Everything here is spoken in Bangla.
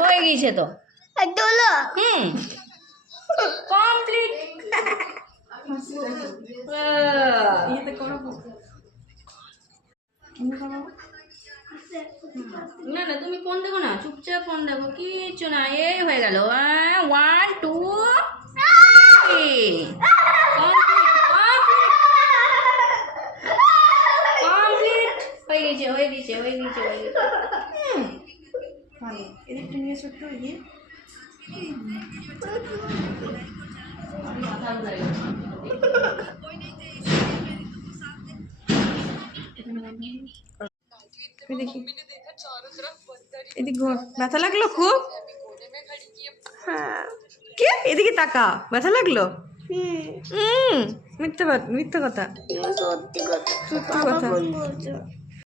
হয়ে গেছে তো কমপ্লিট। না না তুমি ফোন দেখো না, চুপচাপ ফোন দেখো, কিচ্ছু না। এই হয়ে গেল 1 2 কমপ্লিট হয়ে গেছে হয়ে গেছে হয়ে গেছে হয়ে গেছে। ভালো, এদিকটা নিয়ে ছোট্ট এগিয়ে। এদিক ঘোর। ব্যথা লাগলো খুব? হ্যাঁ। কে? এদিকে তাকা। ব্যথা লাগলো? মিথ্যা কথা। সত্যি কথা।